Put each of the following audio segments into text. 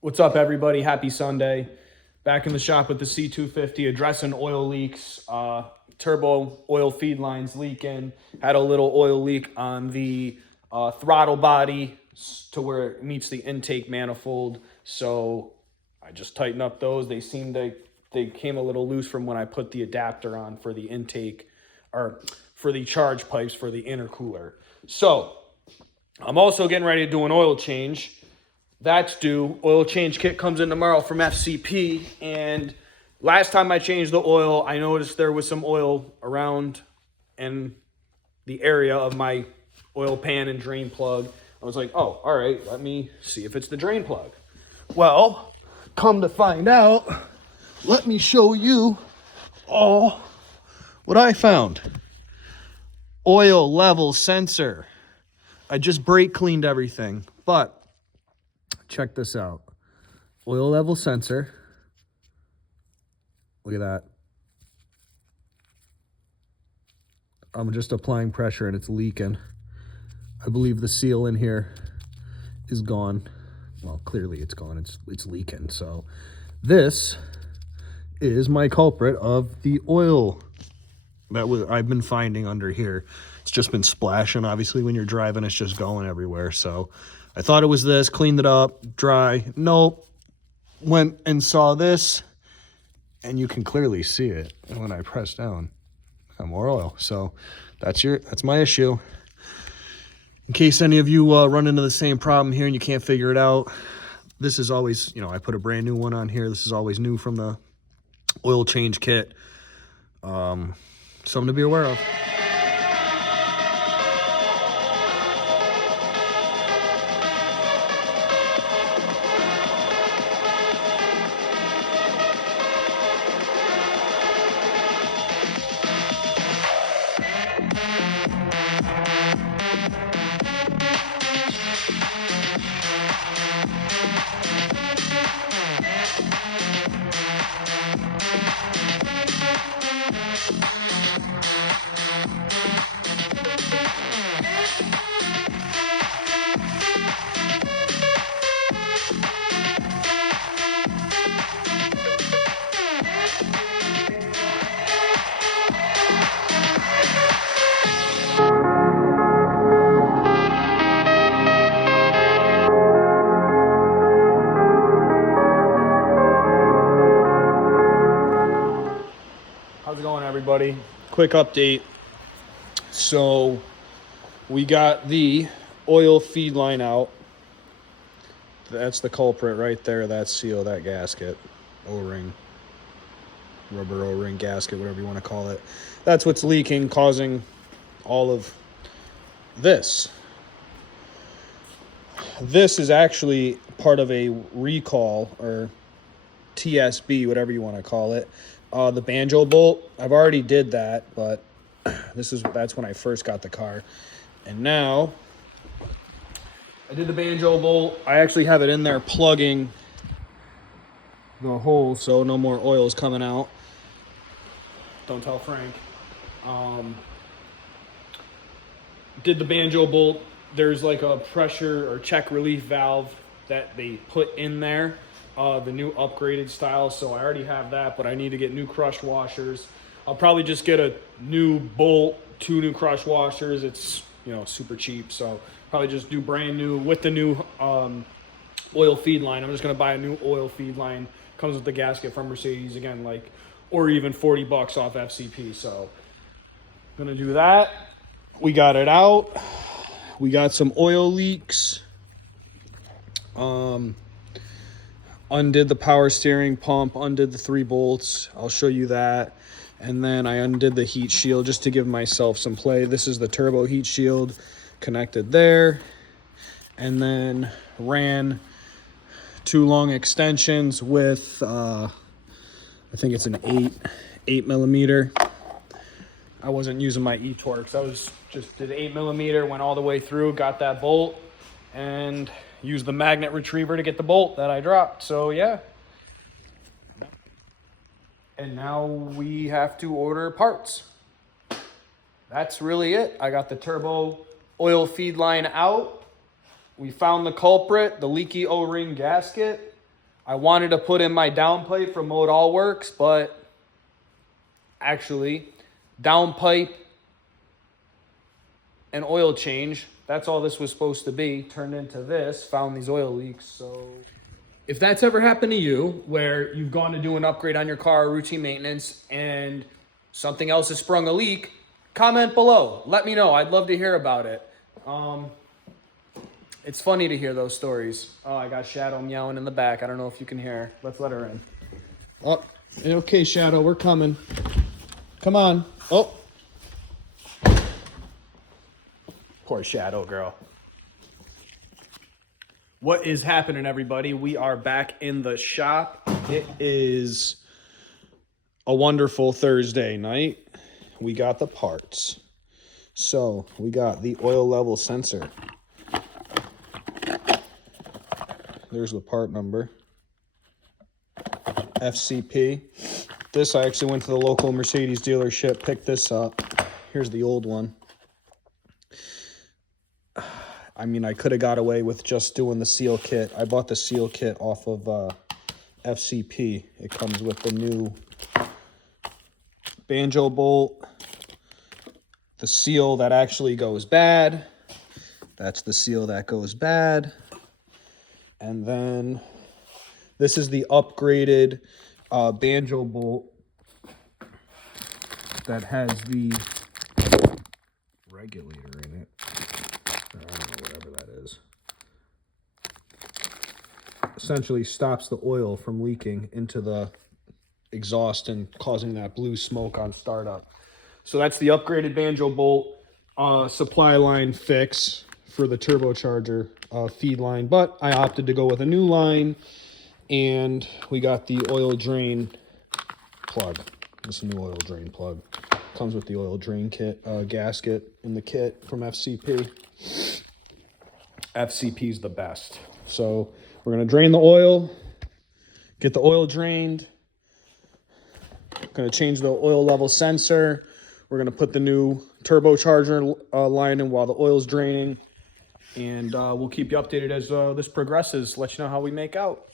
What's up, everybody? Happy Sunday. Back in the shop with the C250, addressing oil leaks. Turbo oil feed lines leaking. Had a little oil leak on the throttle body to where it meets the intake manifold. So I just tightened up those. They came a little loose from when I put the adapter on for the intake, or for the charge pipes for the intercooler. So I'm also getting ready to do an oil change. That's due. Oil change kit comes in tomorrow from FCP. And last time I changed the oil, I noticed there was some oil around in the area of my oil pan and drain plug. I was like, oh, all right, let me see if it's the drain plug. Well, come to find out, let me show you all what I found. Oil level sensor. I just brake cleaned everything, but check this out. Oil level sensor. Look at that. I'm just applying pressure and it's leaking. I believe the seal in here is gone. Well, clearly it's gone. It's leaking. So this is my culprit of the oil that I've been finding under here. It's just been splashing. Obviously, when you're driving, it's just going everywhere. So I thought it was this, cleaned it up, dry. Nope. Went and saw this, and you can clearly see it. And when I press down, got more oil. So that's my issue. In case any of you run into the same problem here and you can't figure it out, this is always, I put a brand new one on here. This is always new from the oil change kit. Something to be aware of. How's it going, everybody? Quick update. So we got the oil feed line out. That's the culprit right there. That seal, that gasket, O-ring, rubber O-ring gasket, whatever you want to call it. That's what's leaking, causing all of this. This is actually part of a recall, or TSB, whatever you want to call it. The banjo bolt, I've already did that, but that's when I first got the car. And now I did the banjo bolt. I actually have it in there plugging the hole so no more oil is coming out. Don't tell Frank. Did the banjo bolt. There's like a pressure or check relief valve that they put in there. The new upgraded style, so I already have that, but I need to get new crush washers. I'll probably just get a new bolt, 2 new crush washers. It's super cheap, so probably just do brand new with the new oil feed line. I'm just gonna buy a new oil feed line. Comes with the gasket from Mercedes again, or even $40 off FCP. So I'm gonna do that. We got it out. We got some oil leaks. Undid the power steering pump, undid the 3 bolts. I'll show you that. And then I undid the heat shield just to give myself some play. This is the turbo heat shield connected there. And then ran 2 long extensions with, I think it's an 8 millimeter. I wasn't using my E-Torx. I was just did 8 millimeter, went all the way through, got that bolt, and used the magnet retriever to get the bolt that I dropped. So yeah. And now we have to order parts. That's really it. I got the turbo oil feed line out. We found the culprit, the leaky O-ring gasket. I wanted to put in my downpipe from Mode All Works, but actually, downpipe and oil change, that's all this was supposed to be, turned into this, found these oil leaks. So if that's ever happened to you, where you've gone to do an upgrade on your car, routine maintenance, and something else has sprung a leak, comment below. Let me know. I'd love to hear about it. It's funny to hear those stories. Oh, I got Shadow meowing in the back. I don't know if you can hear. Let's let her in. Oh, okay, Shadow, we're coming. Come on. Oh. Poor Shadow girl. What is happening, everybody? We are back in the shop. It is a wonderful Thursday night. We got the parts. So we got the oil level sensor. There's the part number. FCP. This, I actually went to the local Mercedes dealership, picked this up. Here's the old one. I mean, I could have got away with just doing the seal kit. I bought the seal kit off of FCP. It comes with the new banjo bolt, the seal that actually goes bad. That's the seal that goes bad. And then this is the upgraded banjo bolt that has the regulator in it. I don't know, whatever that is. Essentially stops the oil from leaking into the exhaust and causing that blue smoke on startup. So that's the upgraded banjo bolt supply line fix for the turbocharger feed line, but I opted to go with a new line, and we got the oil drain plug. This new oil drain plug comes with the oil drain kit gasket in the kit from FCP. FCP's the best. So we're gonna drain the oil, get the oil drained. Gonna change the oil level sensor. We're gonna put the new turbocharger line in while the oil's draining. And we'll keep you updated as this progresses. Let you know how we make out.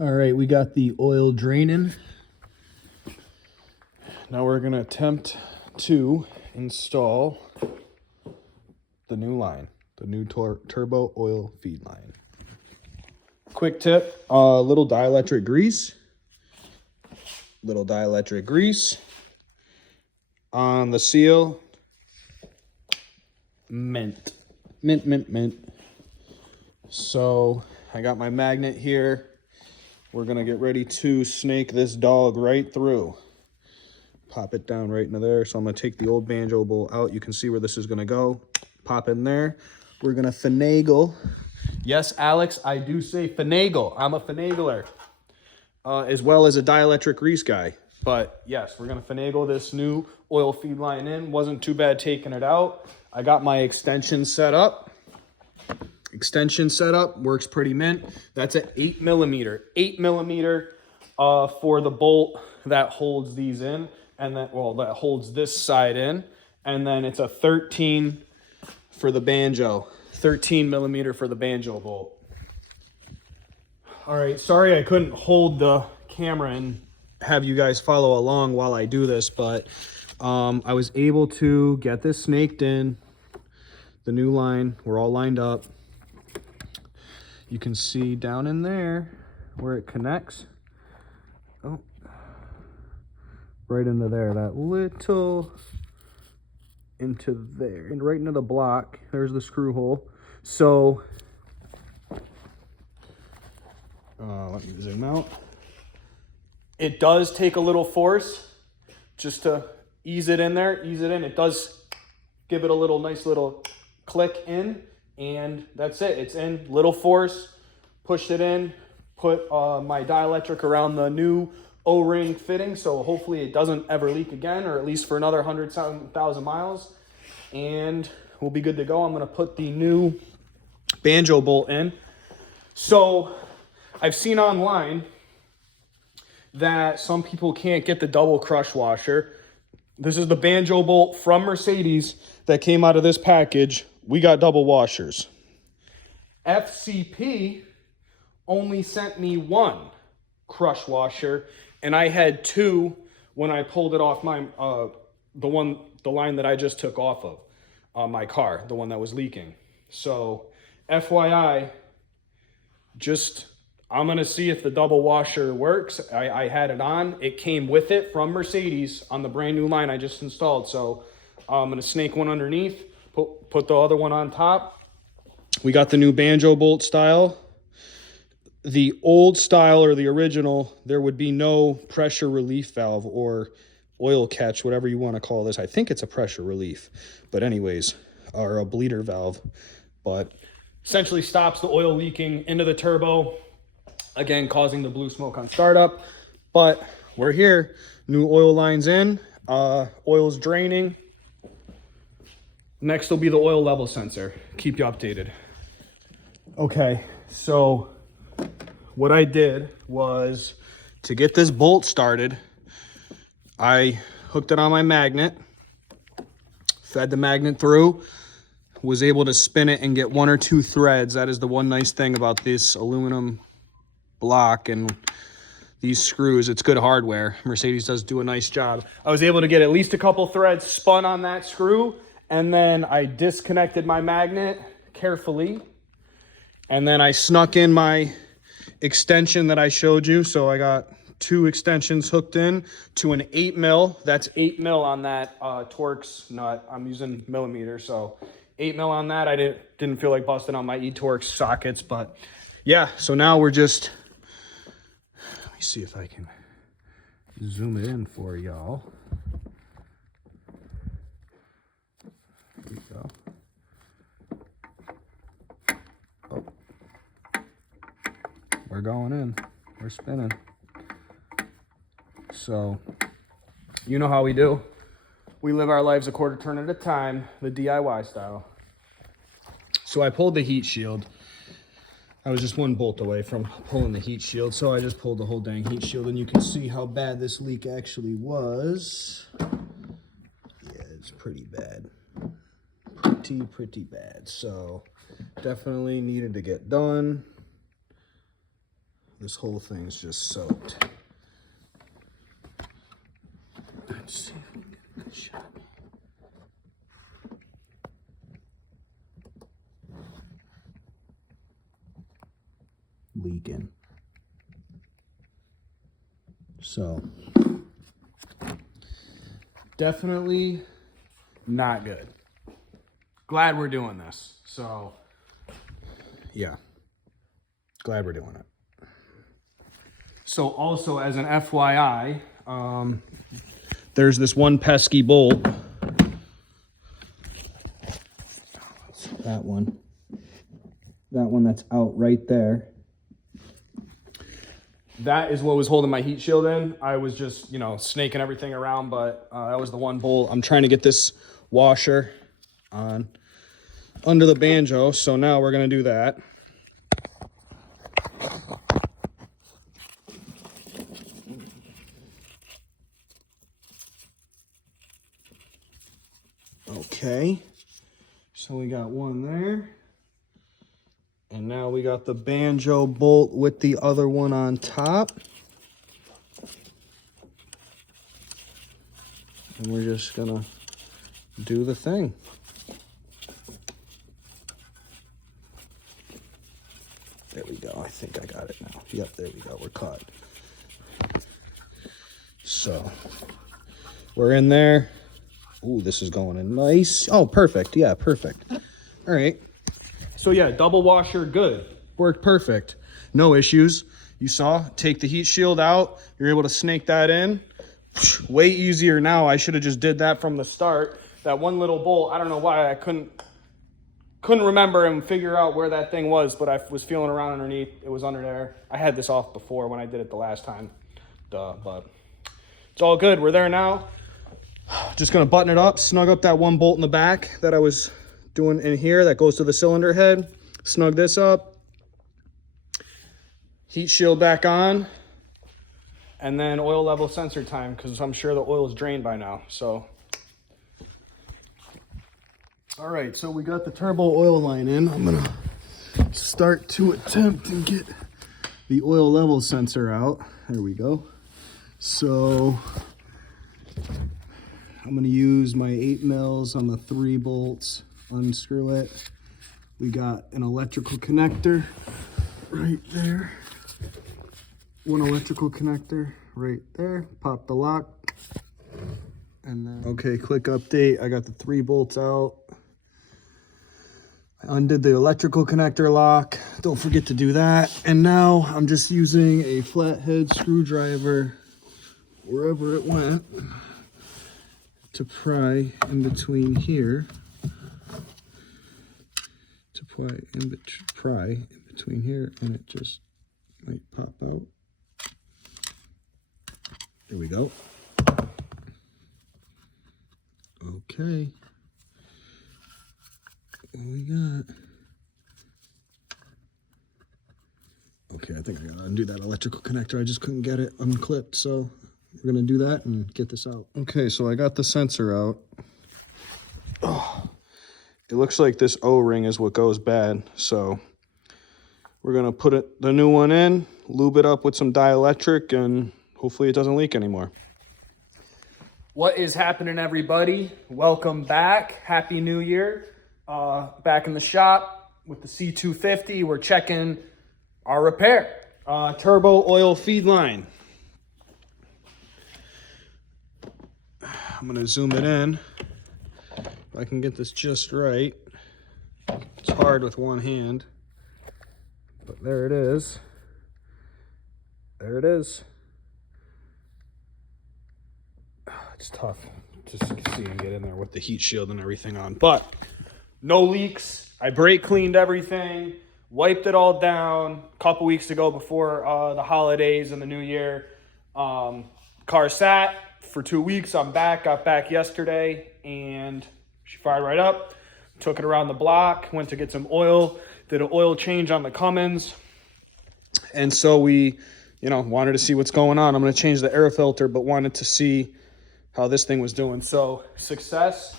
All right, we got the oil draining. Now we're gonna attempt to install the new line, the new turbo oil feed line. Quick tip, little dielectric grease. Little dielectric grease on the seal. Mint. Mint, mint, mint. So I got my magnet here. We're gonna get ready to snake this dog right through. Pop it down right into there. So I'm gonna take the old banjo bolt out. You can see where this is gonna go. Pop in there. We're gonna finagle. Yes, Alex, I do say finagle. I'm a finagler. As well as a dielectric grease guy. But yes, we're gonna finagle this new oil feed line in. Wasn't too bad taking it out. I got my extension set up. Extension setup works pretty mint. That's an 8mm. 8mm for the bolt that holds these in, and that holds this side in, and then it's a 13 for the banjo. 13mm for the banjo bolt. All right, sorry I couldn't hold the camera and have you guys follow along while I do this, but I was able to get this snaked in. The new line, we're all lined up. You can see down in there where it connects. Oh, right into there, that little into there, and right into the block. There's the screw hole. So, let me zoom out. It does take a little force just to ease it in there, ease it in. It does give it a little nice little click in, and that's it. It's in, little force, pushed it in, put my dielectric around the new O-ring fitting, so hopefully it doesn't ever leak again, or at least for another 100,000 miles, and we'll be good to go. I'm gonna put the new banjo bolt in. So I've seen online that some people can't get the double crush washer. This is the banjo bolt from Mercedes that came out of this package. We got double washers. FCP only sent me one crush washer, and I had two when I pulled it off my the line that I just took off of my car, the one that was leaking. So FYI, I'm gonna see if the double washer works. I had it on. It came with it from Mercedes on the brand new line I just installed. So I'm gonna snake one underneath, put the other one on top. We got the new banjo bolt style. The old style, or the original, there would be no pressure relief valve or oil catch, whatever you want to call this. I think it's a pressure relief, but anyways, or a bleeder valve, but essentially stops the oil leaking into the turbo, again causing the blue smoke on startup. But we're here, new oil lines in, oil's draining. Next will be the oil level sensor. Keep you updated. Okay, so what I did was, to get this bolt started, I hooked it on my magnet, fed the magnet through, was able to spin it and get one or two threads. That is the one nice thing about this aluminum block and these screws. It's good hardware. Mercedes does do a nice job. I was able to get at least a couple threads spun on that screw, and then I disconnected my magnet carefully, and then I snuck in my extension that I showed you. So I got two extensions hooked in to an 8mm. That's 8mm on that Torx nut. I'm using millimeters, so 8mm on that. I didn't feel like busting on my e-Torx sockets, but yeah. So now we're just, let me see if I can zoom it in for y'all. There we go. Oh, we're going in. We're spinning. So, you know how we do. We live our lives a quarter turn at a time, the DIY style. So I pulled the heat shield. I was just one bolt away from pulling the heat shield, so I just pulled the whole dang heat shield, and you can see how bad this leak actually was. Yeah, it's pretty bad. Pretty bad. So definitely needed to get done. This whole thing's just soaked. Let's see if we can get a good shot. Leaking. So definitely not good. Glad we're doing this. So yeah, glad we're doing it. So also, as an FYI, there's this one pesky bolt. That one that's out right there. That is what was holding my heat shield in. I was just, snaking everything around, but that was the one bolt. I'm trying to get this washer on under the banjo, so now we're going to do that. Okay, so we got one there, and now we got the banjo bolt with the other one on top, and we're just gonna do the thing. There we go. I think I got it now. Yep, there we go. We're caught. So we're in there. Ooh, this is going in nice. Oh, perfect. Yeah, perfect. All right. So yeah, double washer, good. Worked perfect. No issues. You saw, take the heat shield out. You're able to snake that in. Way easier now. I should have just did that from the start. That one little bolt, I don't know why I couldn't remember and figure out where that thing was, but I was feeling around underneath. It was under there. I had this off before when I did it the last time. Duh, but it's all good. We're there now. Just gonna button it up, snug up that one bolt in the back that I was doing in here that goes to the cylinder head. Snug this up. Heat shield back on. And then oil level sensor time, because I'm sure the oil is drained by now. So, all right, so we got the turbo oil line in. I'm gonna start to attempt and get the oil level sensor out. There we go. So I'm gonna use my 8 mils on the 3 bolts, unscrew it. We got an electrical connector right there. One electrical connector right there. Pop the lock. And then, okay, quick update. I got the 3 bolts out. I undid the electrical connector lock. Don't forget to do that. And now I'm just using a flathead screwdriver, wherever it went, to pry in between here. To pry in between here, and it just might pop out. There we go. Okay. What we got? Okay, I think I gotta undo that electrical connector. I just couldn't get it unclipped, so we're gonna do that and get this out. Okay, so I got the sensor out. Oh, it looks like this O-ring is what goes bad, so we're gonna put the new one in, lube it up with some dielectric, and hopefully it doesn't leak anymore. What is happening, everybody? Welcome back. Happy New Year. Back in the shop with the C250. We're checking our repair. Turbo oil feed line. I'm gonna zoom it in. If I can get this just right. It's hard with one hand, but there it is. There it is. It's tough to see and get in there with the heat shield and everything on, but no leaks. I brake cleaned everything, wiped it all down a couple weeks ago before the holidays and the new year. Car sat for 2 weeks. I'm back, got back yesterday, and she fired right up. Took it around the block, went to get some oil, did an oil change on the Cummins. And so we, wanted to see what's going on. I'm gonna change the air filter, but wanted to see how this thing was doing. So success.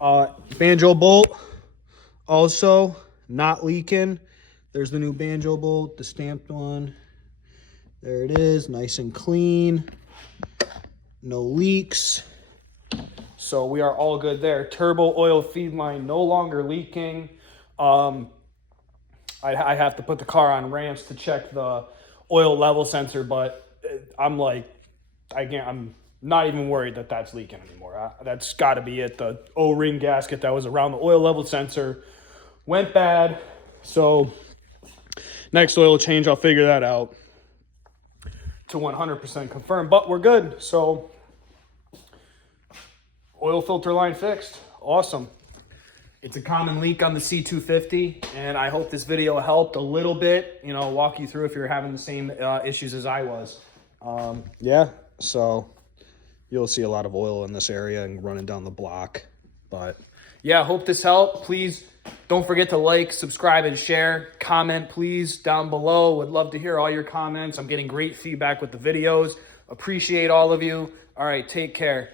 Banjo bolt also not leaking. There's the new banjo bolt, the stamped one. There it is, nice and clean. No leaks. So we are all good there. Turbo oil feed line no longer leaking. I have to put the car on ramps to check the oil level sensor, but I'm not even worried that that's leaking anymore. That's got to be it. The O-ring gasket that was around the oil level sensor went bad. So next oil change, I'll figure that out to 100% confirm, but we're good. So oil filter line fixed. Awesome. It's a common leak on the C250, and I hope this video helped a little bit, walk you through if you're having the same issues as I was. Yeah, so you'll see a lot of oil in this area and running down the block. But yeah, hope this helped. Please don't forget to like, subscribe, and share. Comment, please, down below. Would love to hear all your comments. I'm getting great feedback with the videos. Appreciate all of you. All right, take care.